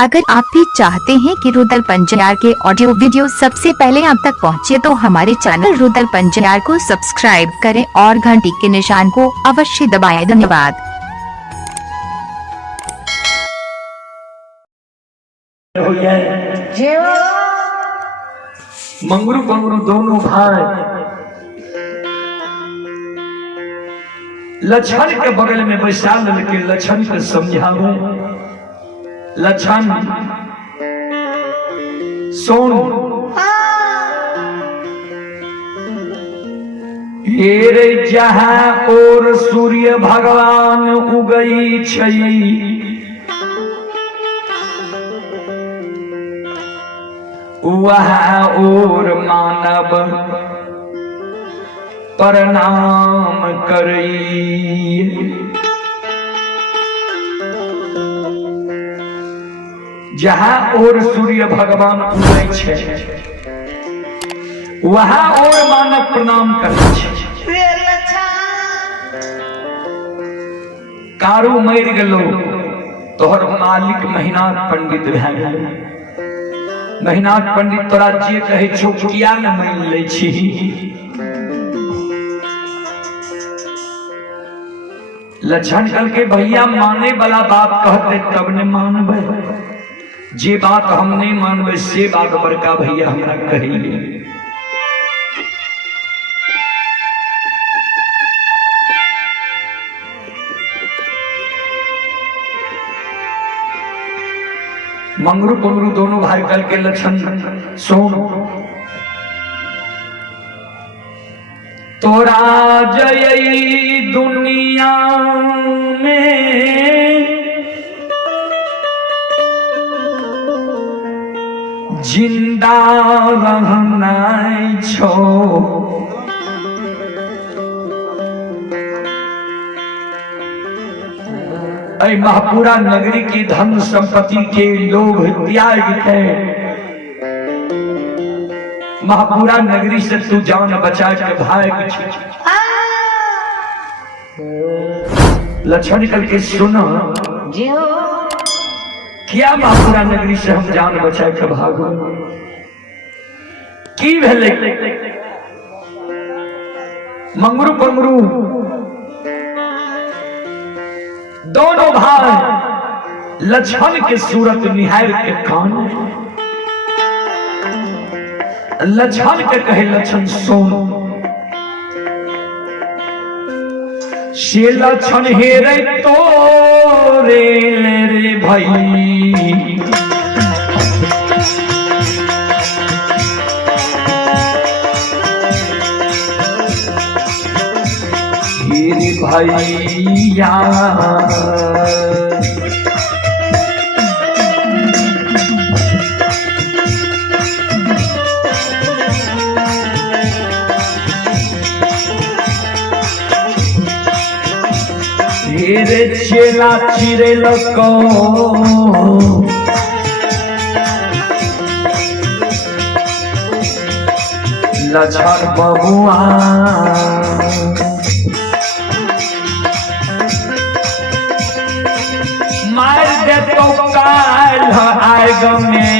अगर आप भी चाहते हैं कि रुदल पंजयार के ऑडियो वीडियो सबसे पहले आप तक पहुंचे तो हमारे चैनल रुदल पंजयार को सब्सक्राइब करें और घंटी के निशान को अवश्य दबाएं। धन्यवाद। मंगरू पंगरू दोनों भाई लछन के बगल में बैसा लड़के लछन के समझावे। लछन सोन हेरे जहाँ और सूर्य भगवान उगई छई, वहाँ और मानव प्रणाम करई। जहाँ और सूर्य भगवान उगै छै वहाँ और मानव प्रणाम करै छै। कारू मरि गेलो तोहर मालिक मेहनाथ पंडित भए गेल। मेहनाथ पंडित तोरा जे कहै छौ किया न मान लै छी। लछन कल के भैया माने वाला बात कहते तब ने मानबे, जे बात हम नहीं मानबे से बात बड़का भैया हमरा कहिए। मंगरू पंगरू दोनों भाई कल के लछन सोन तोरा जय दुनिया में जिंदा रहना छो। ऐ महापुरा नगरी की धन संपत्ति के लोग त्याग है। महापुरा नगरी से तू जान बचा के भाग। लछन कल के सुनो क्या महापुरा नगरी से हम जान बचा के भागो की भेले। मंगरू पंगरू दोनों भाई लछन के सूरत निहार के कान। लछन के कहे लछन सोनो से लछन हेरे तो रे भाई। हेरे भैया हेरे चेला चिरे लको लछन बबुआ। मार दे तो काल आएग में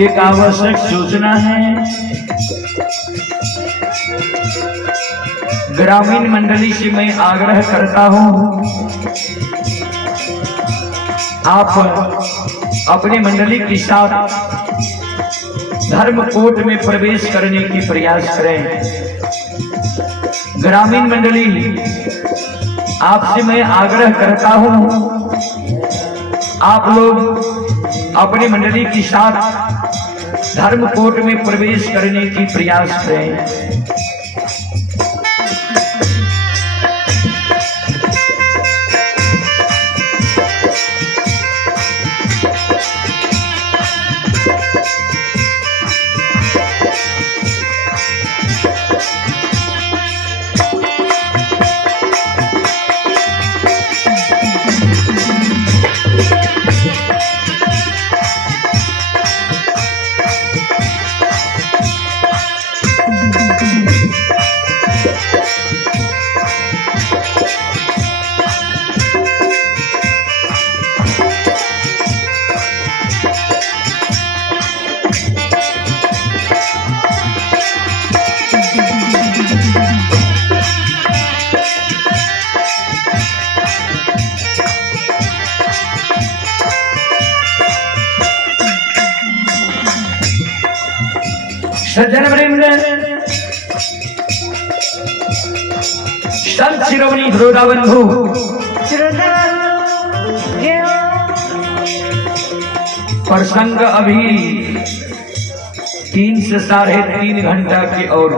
एक आवश्यक सूचना है। ग्रामीण मंडली से मैं आग्रह करता हूं, आप अपने मंडली के साथ धर्म कोट में प्रवेश करने की प्रयास करें। ग्रामीण मंडली, आपसे मैं आग्रह करता हूं, आप लोग अपने मंडली के साथ धर्म कोट में प्रवेश करने की प्रयास करें। सज्जन वृंद, संत शिरोमणि हृदय बंधु, प्रसंग अभी 3 से 3.5 घंटा की और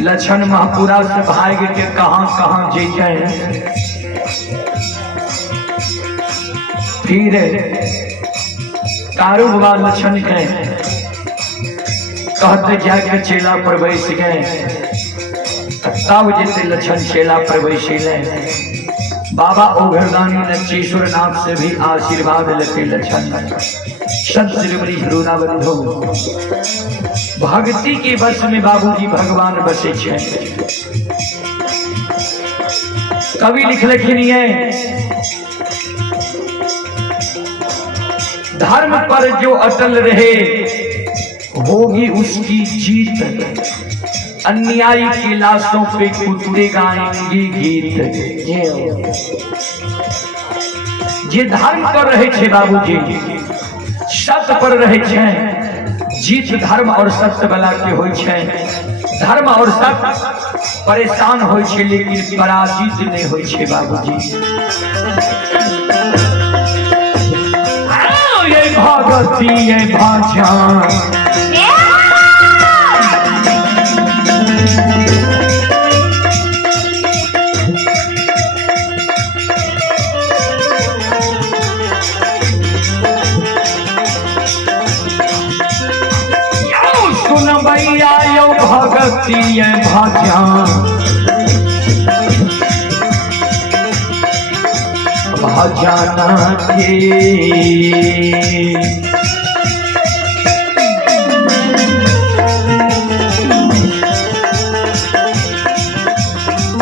लक्षण महापुरा से भाग के कहां जे जाए, फिर कारोबार लक्षण है कहते जाके चेला पर बैस गए, तब जैसे लक्षण चेला पर बैसिले। बाबा ओघरदानी नचेश्वर नाथ से भी आशीर्वाद लेते लक्षण। संत शिरोमणि हृदय बंधु, भक्ति के बस में बाबूजी भगवान बसे छे। कवि लिखलखिन है, धर्म पर जो अटल रहे होगी उसकी जीत, अन्यायी की लाशों पे कुत्ते गाएंगे गीत। जे धर्म पर रहे छे बाबूजी, सत्य पर रहे छे, जीत धर्म और सत्य वाला के होय छे। धर्म और सत्य परेशान होय छे लेकिन पराजित नहीं होय छे बाबूजी। भगती ये भाषा सुन भैया यो भगती ये भाषा, भजना के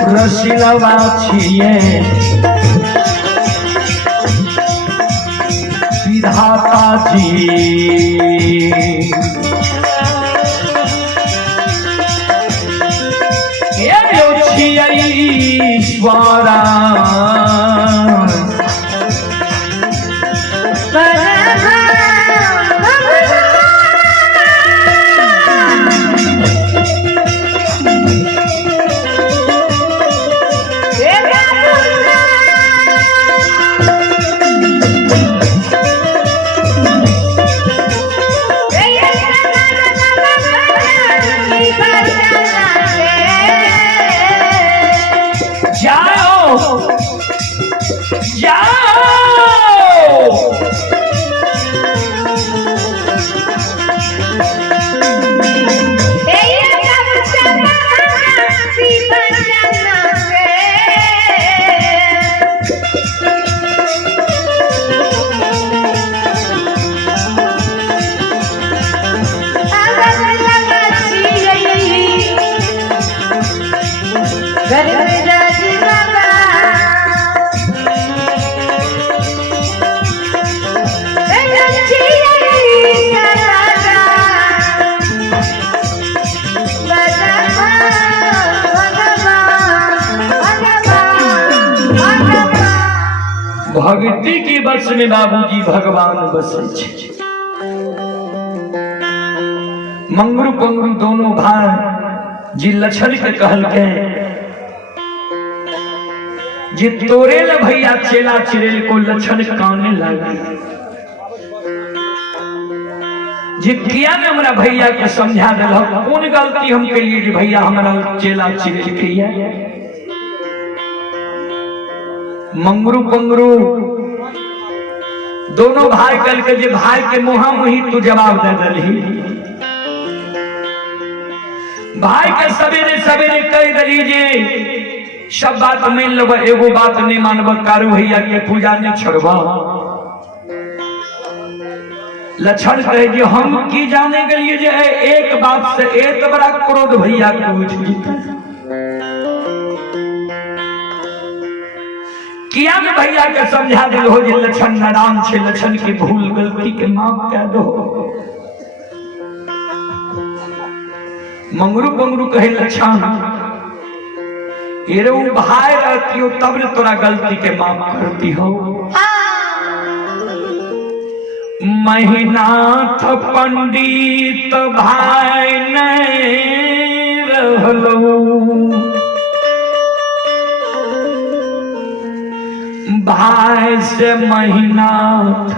रसिलवा छिए विधाता जी, यो छिए ईश्वरा भक्ति के बस में बाबूजी भगवान बसे छे। मंगरू पंगरू दोनों भाई जी लछन के कहल के जी तोरे ल भैया चेला चिरेल को लछन काने लगा जी किया ने हमरा भैया के समझा दिल कौन गलती हम के लिए भैया हमरा चेला चिरेल किया। मंगरू पंगरू दोनों भाई कल के जे भाई के मुहा मुही तू जवाब दे दली। भाई के सवेरे सवेरे कह दली जे सब बात मान लब एगो बात नहीं मानब कारू भैया के पूजा नहीं छोड़ब। लक्षण कहे जे हम की जाने के लिए जे एक बात से एक बड़ा क्रोध भैया के उठ किया में भैया के समझा दिल हो जे लक्षण नारायण छे लक्षण की भूल गलती के माफ कह दो। मंगरू पंगरू कहे लक्षण ये भाई रहती हो तब ने तोरा गलती के माफ करती हो। महीनाथ पंडित भाई नहीं रहलो भाई से महीनाथ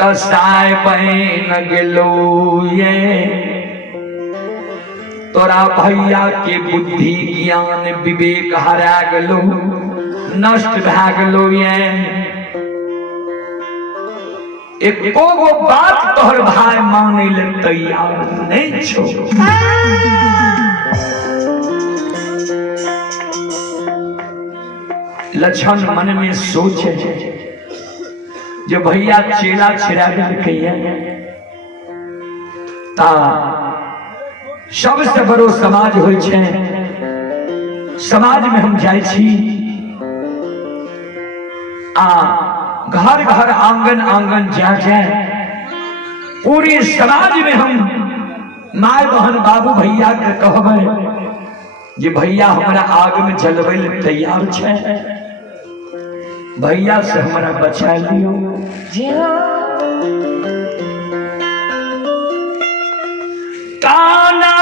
कसाय बहन गेलो ये तोरा भैया के बुद्धि ज्ञान विवेक हरा गेलो नष्ट भए गेलो ये एको गो बात तोहर भाई माने ले तैयार नहीं छो। लक्षण मन में सोचे जो भैया चेला छिड़ा दिया ता सबसे बड़ो समाज हो समाज में हम जाए छी घर घर आंगन आंगन जा पूरे समाज में हम माय बहन बाबू भैया के कहबे जे भैया हमारा आग में जलवे ले तैयार छे भैया से हमारा बचा लियो। काना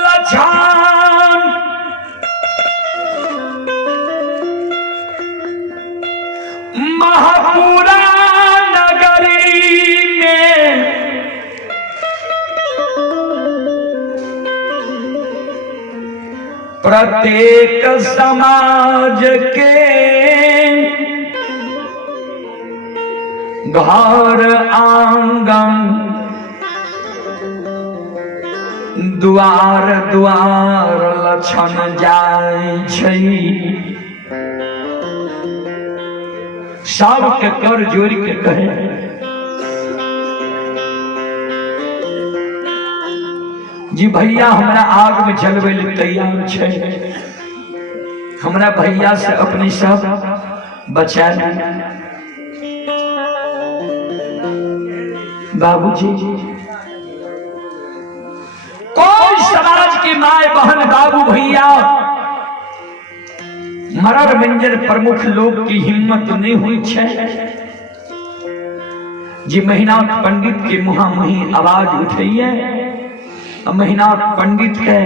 लछन महापुरा नगरी में प्रत्येक समाज के घर आंगन द्वार द्वार लक्षण जाय छै सबके कर जोड़ के कहे जी भैया हमरा आग में जलवे ले तैयार छे हमरा भैया से अपनी सब बचा ले। बाबूजी कोई समाज की माय बहन बाबू भैया मरर मंजर प्रमुख लोग की हिम्मत नहीं हुई छे जी महीनाथ पंडित के मुहा मुही आवाज उठैया महीनाथ पंडित के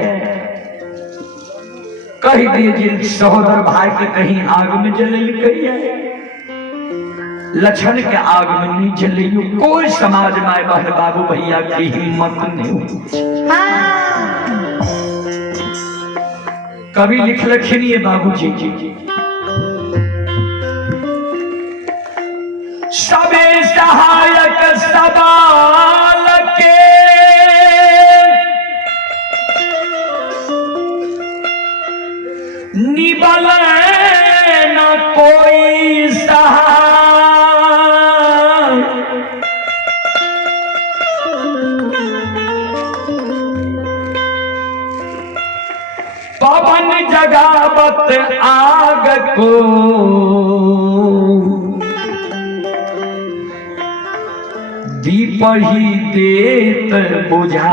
कह दिए जी सहोदर भाई के कहीं आग में जल कहिए लक्षण के आग में नहीं जलियो। कोई समाज में बहन बाबू भैया की हिम्मत नहीं हुई। कवि लिख लखिए बाबूजी सबे सहायक सवाल के निबल न कोई सहाय पवन जगावत आग को दीप ही देत बुझा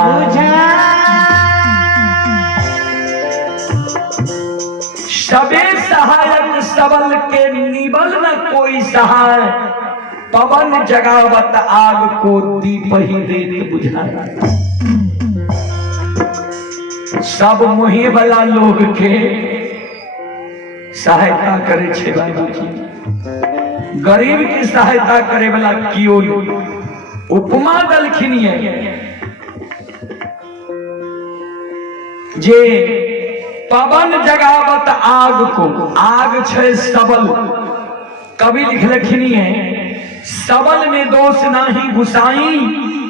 सबे सहायक सबल के निबल न कोई सहाय, पवन जगावत आग को दीप ही देत बुझाए। सब मुहे वाला लोग के सहायता करे छे बाबूजी, गरीब की सहायता करे वाला कियो उपमा दलखिन जे पवन जगावत आग को, आग छे सबल। कवि लिखलखिन सबल में दोष नाही गुसाई,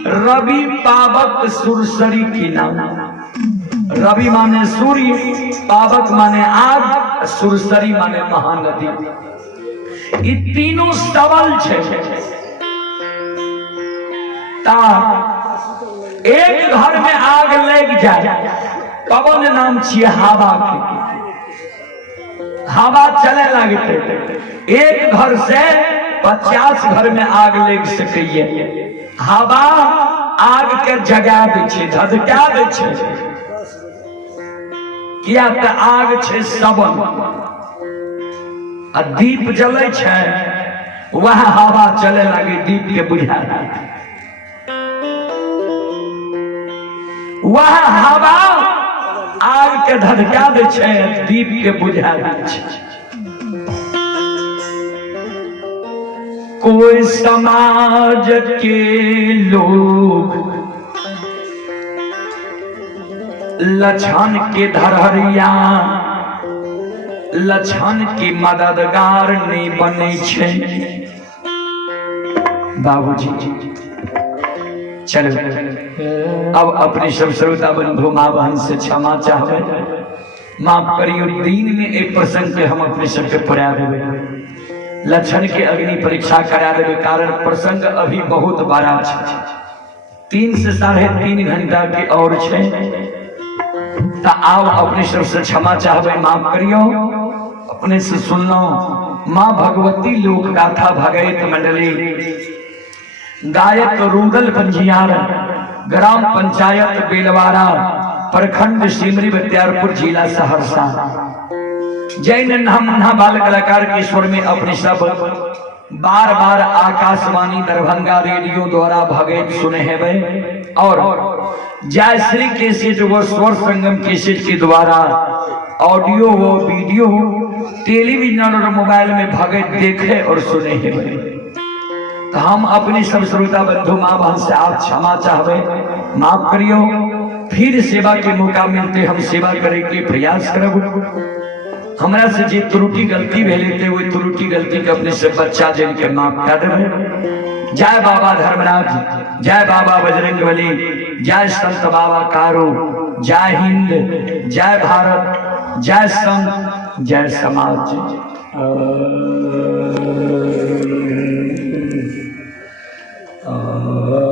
रवि पावक सुरसरी की नाम। रवि माने सूर्य, पावक माने आग, सुरसरी माने महानदी। ये तीनों सबल छे। ता एक घर में आग लग जाए, पवन नाम छिए हवा के, हवा चले लगते। एक घर से 50 घर में आग लग सके। हवा आग के जगा दे छे, धधका दे छे, किया त आग छे सबल। आ दीप जले छे, वह हवा चले लगे, दीप के बुझा दे। वह हवा आग के धधका दे छे, दीप के बुझा दे छे। कोई समाज के लोग लछन के धरहरिया, लछन की मददगार नहीं बने छे। बाबूजी चलो अब अपने सब श्रोता बंधु माँ बहन से क्षमा चाहबे, माफ करियो। दिन में एक प्रसंग के हम अपने सबके पढ़ा देवे, लक्षण के अग्नि परीक्षा करा देवे, कारण प्रसंग अभी बहुत बड़ा है। 3 से 3.5 घंटा के और छे। ता आओ अपने सबसे क्षमा चाहबे, माफ करियो। अपने से सुन लो। माँ भगवती लोक गाथा भगैत मंडली, गायक रुदल पंजियार, ग्राम पंचायत बेलवारा, प्रखंड सिमरी बख्तियारपुर, जिला सहरसा। जय नन्हा बाल कलाकार के स्वर में अपने सब बार बार आकाशवाणी दरभंगा रेडियो द्वारा भगैत सुने हैं। और जय श्री कैसेट व स्वर संगम कैसेट के द्वारा ऑडियो व वीडियो टेलीविजन और मोबाइल में भगैत देखे और सुने हैं। तो हम अपने सब श्रोता बंधु माँ बहन से आप क्षमा चाहबे, माफ करियो। फिर सेवा के मौका मिलते हम सेवा करे के प्रयास करब। हमरा से जे त्रुटि गलती भेले थे, वो त्रुटि गलती के अपने से बच्चा जन के माफ कर देवे। जय बाबा धर्मराज, जय बाबा बजरंगबली, जय संत बाबा कारो, जय हिंद, जय भारत, जय संत, जय समाज।